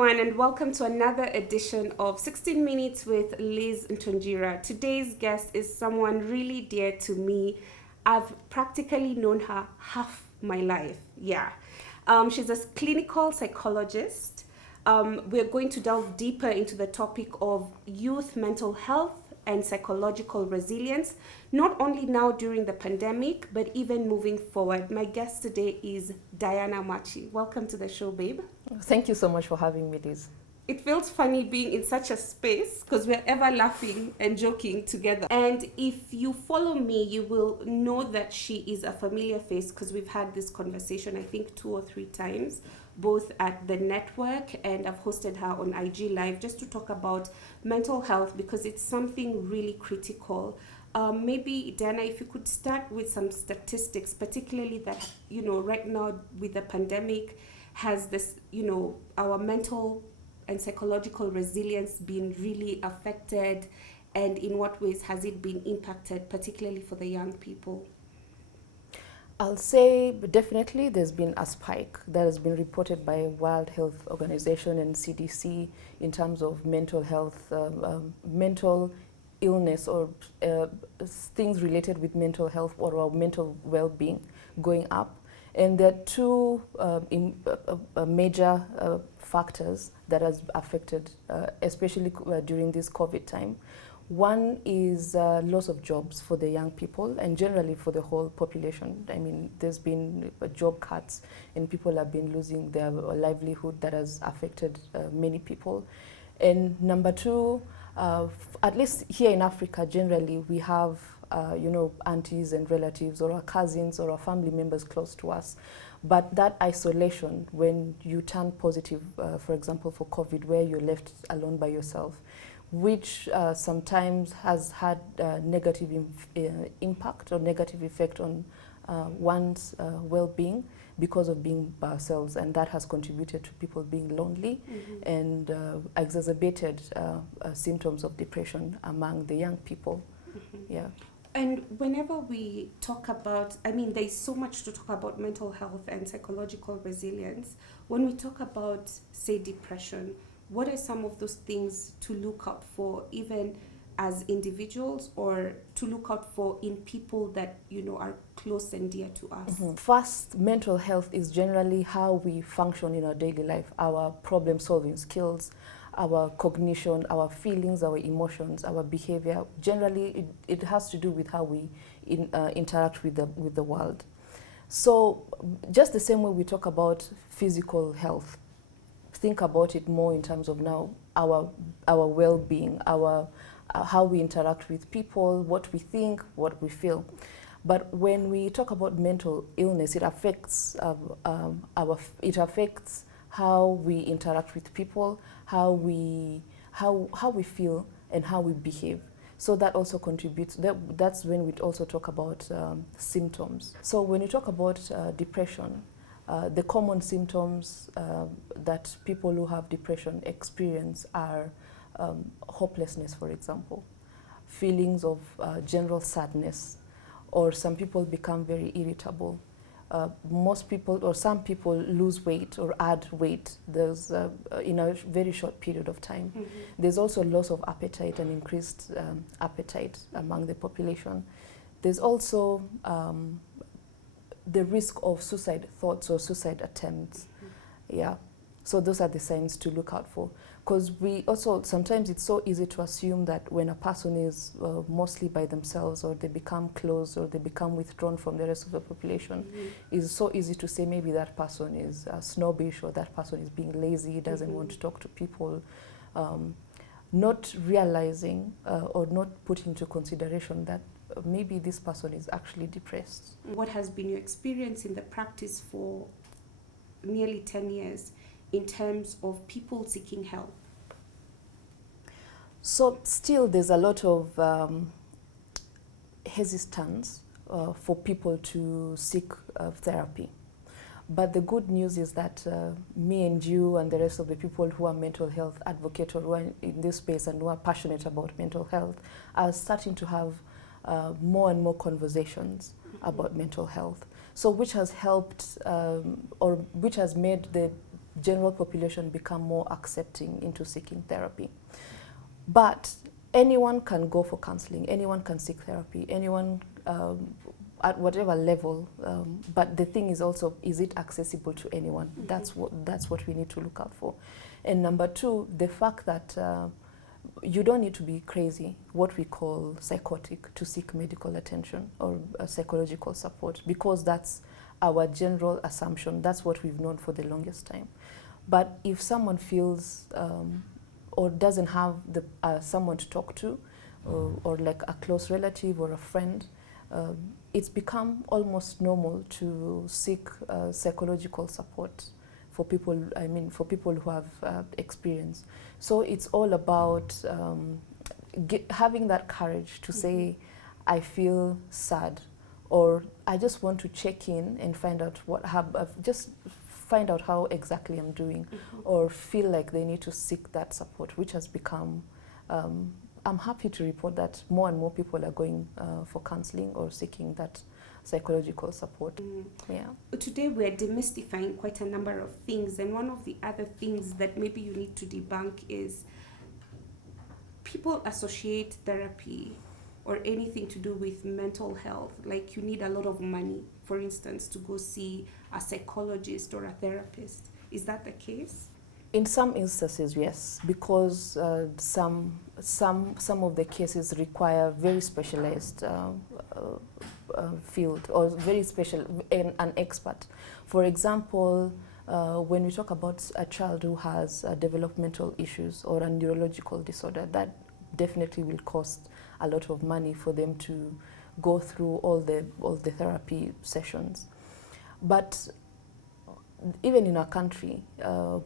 everyone, and welcome to another edition of 16 Minutes with Lizz Ntonjira. Today's guest is someone really dear to me. I've practically known her half my life. She's a clinical psychologist. We're going to delve deeper into the topic of youth mental health and psychological resilience, not only now during the pandemic, but even moving forward. My guest today is Diana Machi. Welcome to the show, babe. Thank you so much for having me, Liz. It feels funny being in such a space because we're ever laughing and joking together. And if you follow me, you will know that she is a familiar face because we've had this conversation, I think 2 or 3 times, both at the network, and I've hosted her on IG Live just to talk about mental health because it's something really critical. Maybe, Diana, if you could start with some statistics, particularly that, right now with the pandemic, has this, our mental and psychological resilience been really affected, and in what ways has it been impacted, particularly for the young people? I'll say definitely there's been a spike that has been reported by World Health Organization and CDC in terms of mental health, mental illness, or things related with mental health or our mental well-being going up. And there are 2 major factors that has affected, especially during this COVID time. One is loss of jobs for the young people and generally for the whole population. I mean, there's been job cuts and people have been losing their livelihood that has affected many people. And number 2, at least here in Africa, generally, we have aunties and relatives or our cousins or our family members close to us. But that isolation, when you turn positive, for example, for COVID, where you're left alone by yourself, which sometimes has had negative impact or negative effect on one's well-being because of being by ourselves, and that has contributed to people being lonely and exacerbated symptoms of depression among the young people. Yeah. And whenever we talk about, there's so much to talk about mental health and psychological resilience. When we talk about, say, depression, what are some of those things to look out for, even as individuals, or to look out for in people that, are close and dear to us? First, mental health is generally how we function in our daily life, our problem-solving skills, our cognition, our feelings, our emotions, our behavior. Generally, it has to do with how we interact with the world. So just the same way we talk about physical health, think about it more in terms of now our well-being, how we interact with people, what we think, what we feel. But when we talk about mental illness, it affects how we interact with people, how we feel, and how we behave. So that also contributes. That's when we also talk about symptoms. So when you talk about depression, the common symptoms that people who have depression experience are hopelessness, for example, feelings of general sadness, or some people become very irritable. Most people, or some people, lose weight or add weight. There's in a very short period of time. There's also loss of appetite and increased appetite among the population. There's also the risk of suicide thoughts or suicide attempts. Yeah. So those are the signs to look out for. Because we also, sometimes it's so easy to assume that when a person is mostly by themselves, or they become close, or they become withdrawn from the rest of the population, it's so easy to say maybe that person is snobbish, or that person is being lazy, doesn't want to talk to people, not realizing or not putting into consideration that maybe this person is actually depressed. What has been your experience in the practice for nearly 10 years in terms of people seeking help? So still there's a lot of hesitance for people to seek therapy. But the good news is that me and you and the rest of the people who are mental health advocates, or who are in this space and who are passionate about mental health, are starting to have more and more conversations about mental health. So which has helped, or which has made the general population become more accepting into seeking therapy. But anyone can go for counseling, anyone can seek therapy, anyone at whatever level. But the thing is also, is it accessible to anyone? Mm-hmm. That's what we need to look out for. And number two, the fact that you don't need to be crazy, what we call psychotic, to seek medical attention or psychological support, because that's our general assumption. That's what we've known for the longest time. But if someone feels or doesn't have someone to talk to, or like a close relative or a friend, it's become almost normal to seek psychological support for people, for people who have experience. So it's all about having that courage to say, I feel sad, or I just want to check in and find out find out how exactly I'm doing, or feel like they need to seek that support, which has become, I'm happy to report that more and more people are going for counseling or seeking that psychological support. Yeah. Today we're demystifying quite a number of things, and one of the other things that maybe you need to debunk is people associate therapy or anything to do with mental health, like you need a lot of money, for instance, to go see a psychologist or a therapist. Is that the case? In some instances, yes, because some of the cases require very specialized field, or very special, an expert. For example, when we talk about a child who has developmental issues or a neurological disorder, that definitely will cost a lot of money for them to go through all the therapy sessions. But even in our country,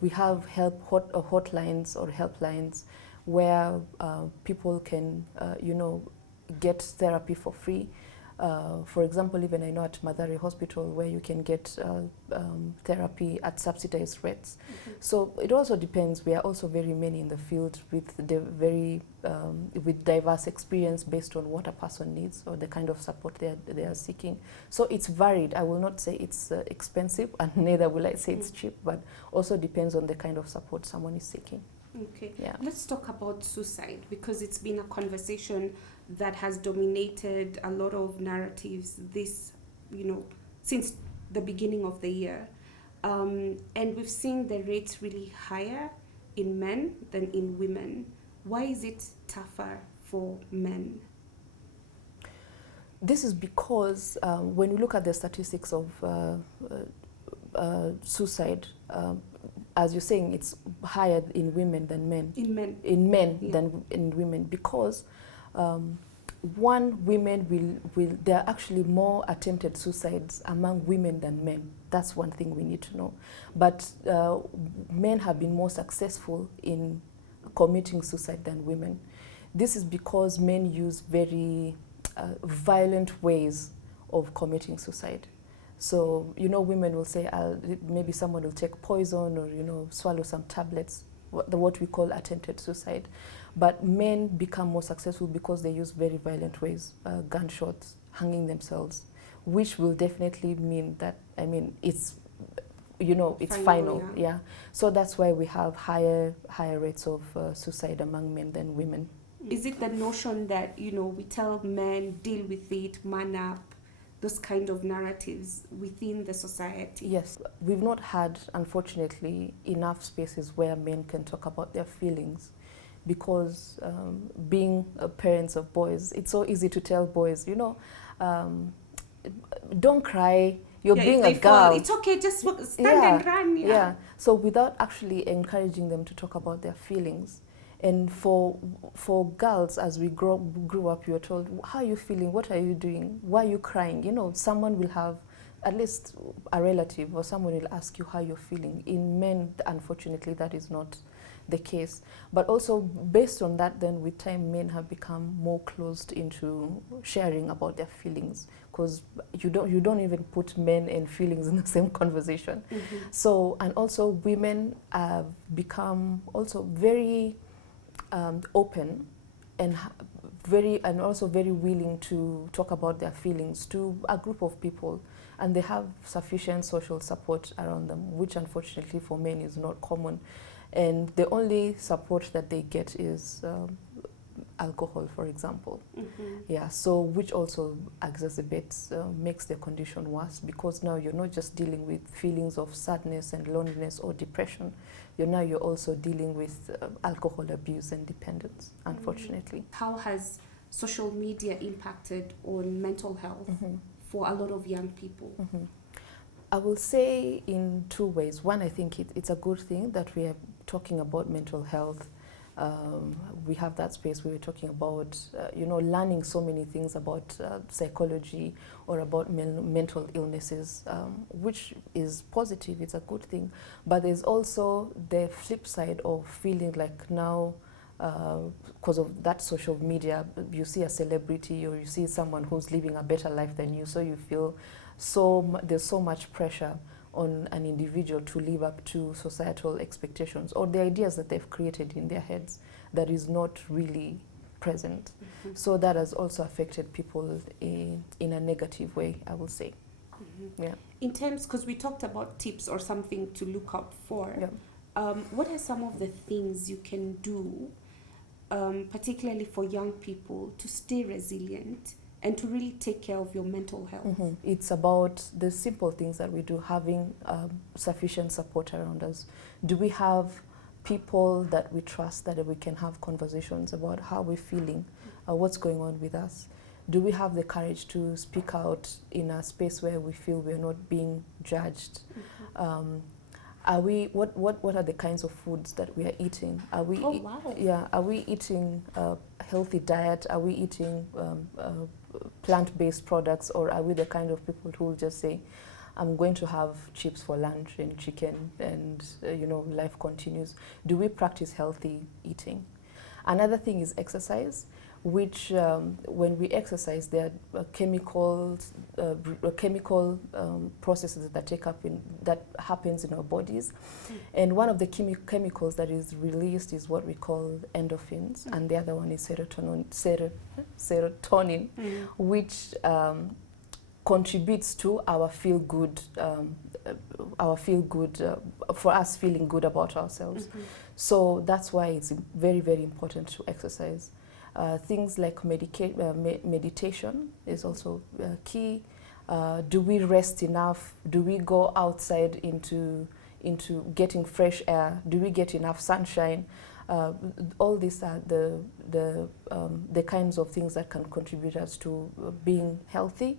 we have hotlines or helplines where people can, get therapy for free. For example, even I know at Mathare Hospital, where you can get therapy at subsidized rates. So it also depends. We are also very many in the field with with diverse experience based on what a person needs or the kind of support they are seeking. So it's varied. I will not say it's expensive, and neither will I say it's cheap, but also depends on the kind of support someone is seeking. Okay. Yeah. Let's talk about suicide, because it's been a conversation that has dominated a lot of narratives since the beginning of the year. And we've seen the rates really higher in men than in women. Why is it tougher for men? This is because when you look at the statistics of suicide, as you're saying, it's higher in women than men. In men yeah. than in women, because women will there are actually more attempted suicides among women than men. That's one thing we need to know. But men have been more successful in committing suicide than women. This is because men use very violent ways of committing suicide. So, women will say, maybe someone will take poison or, swallow some tablets, what we call attempted suicide. But men become more successful because they use very violent ways, gunshots, hanging themselves, which will definitely mean that, it's, it's final. Yeah. So that's why we have higher rates of suicide among men than women. Is it the notion that, we tell men, deal with it, man up, those kind of narratives within the society? Yes, we've not had, unfortunately, enough spaces where men can talk about their feelings, because being parents of boys, it's so easy to tell boys, don't cry, you're being a girl. Fall, it's okay, just stand and run. Yeah. So without actually encouraging them to talk about their feelings. And for girls, as we grew up, you are told, how are you feeling? What are you doing? Why are you crying? Someone will have, at least a relative or someone will ask you how you're feeling. In men, unfortunately, that is not the case. But also based on that, then with time, men have become more closed into sharing about their feelings, because you don't even put men and feelings in the same conversation. So, and also women have become also very open and also very willing to talk about their feelings to a group of people, and they have sufficient social support around them, which unfortunately for men is not common. And the only support that they get is alcohol, for example. Yeah, so which also exacerbates, makes the condition worse, because now you're not just dealing with feelings of sadness and loneliness or depression. You're also dealing with alcohol abuse and dependence, unfortunately. How has social media impacted on mental health for a lot of young people? I will say in two ways. One, I think it's a good thing that we are talking about mental health. We have that space where we're talking about, learning so many things about psychology or about mental illnesses, which is positive. It's a good thing. But there's also the flip side of feeling like now, because of that social media, you see a celebrity or you see someone who's living a better life than you, so you feel there's so much pressure on an individual to live up to societal expectations or the ideas that they've created in their heads that is not really present. So that has also affected people in a negative way, I will say. Yeah. In terms, because we talked about tips or something to look out for, what are some of the things you can do, particularly for young people, to stay resilient and to really take care of your mental health? It's about the simple things that we do, having sufficient support around us. Do we have people that we trust, that we can have conversations about how we're feeling, what's going on with us? Do we have the courage to speak out in a space where we feel we're not being judged? What are the kinds of foods that we are eating? Are we are we eating a healthy diet? Are we eating plant-based products, or are we the kind of people who will just say, I'm going to have chips for lunch and chicken and life continues? Do we practice healthy eating? Another thing is exercise, which when we exercise, there are chemical processes that happens in our bodies, and one of the chemicals that is released is what we call endorphins, and the other one is serotonin, which contributes to our feel good, for us feeling good about ourselves. So that's why it's very, very important to exercise. Things like meditation is also key. Do we rest enough? Do we go outside into getting fresh air? Do we get enough sunshine? All these are the kinds of things that can contribute us to being healthy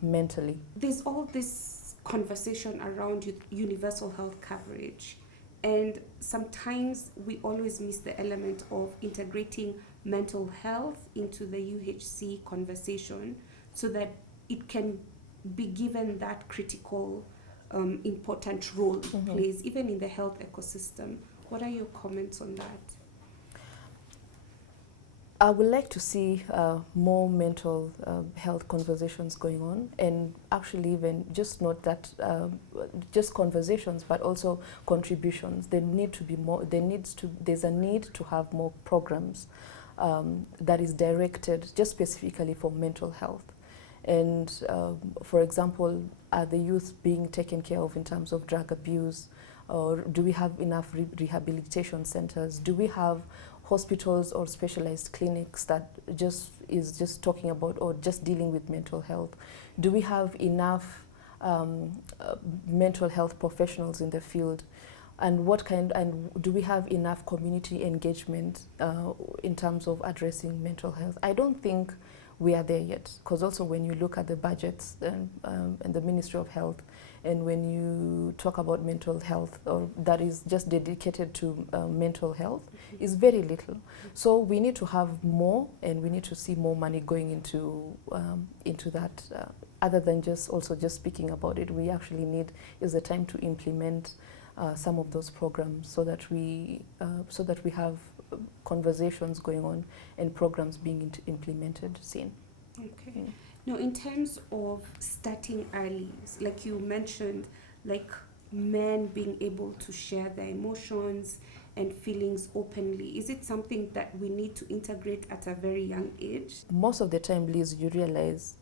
mentally. There's all this conversation around universal health coverage, and sometimes we always miss the element of integrating mental health into the UHC conversation so that it can be given that critical, important role it plays, even in the health ecosystem. What are your comments on that? I would like to see more mental health conversations going on, and actually even just not that, just conversations, but also contributions. There need to be more. There's a need to have more programs that is directed just specifically for mental health. And for example, are the youth being taken care of in terms of drug abuse? Or do we have enough rehabilitation centers? Do we have hospitals or specialized clinics that is just talking about or just dealing with mental health? Do we have enough mental health professionals in the field? And do we have enough community engagement in terms of addressing mental health? I don't think we are there yet, because also when you look at the budgets and the Ministry of Health, and when you talk about mental health, or that is just dedicated to mental health, is very little. So we need to have more, and we need to see more money going into that. Other than just speaking about it, we actually need is the time to implement some of those programs so that we have conversations going on and programs being implemented soon. Okay. Yeah. Now, in terms of starting early, like you mentioned, like men being able to share their emotions and feelings openly? Is it something that we need to integrate at a very young age? Most of the time, Liz, you realize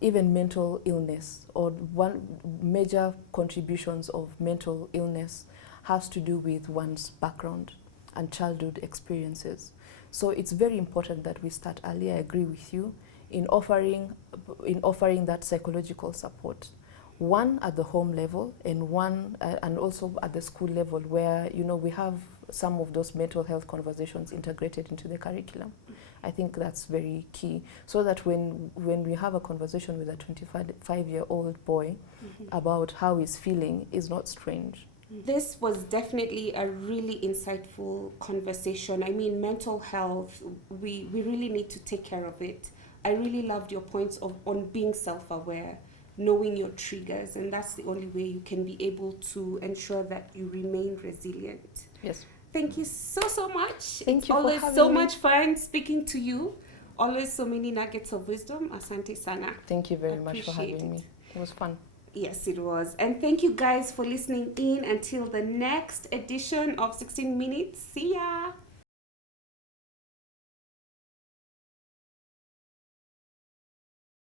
even mental illness, or one major contributions of mental illness has to do with one's background and childhood experiences. So it's very important that we start early. I agree with you in offering that psychological support. One at the home level, and one and also at the school level, where we have some of those mental health conversations integrated into the curriculum. I think that's very key, so that when we have a conversation with a 25-year-old boy about how he's feeling, is not strange. This was definitely a really insightful conversation. I mean, mental health, we really need to take care of it. I really loved your points on being self-aware, knowing your triggers, and that's the only way you can be able to ensure that you remain resilient. Yes. Thank you so much. Thank you for always having so me. much fun speaking to you. Always so many nuggets of wisdom. Asante sana. Thank you very much for Appreciate having it. me. It was fun. Yes, it was. And thank you guys for listening in. Until the next edition of 16 Minutes. See ya.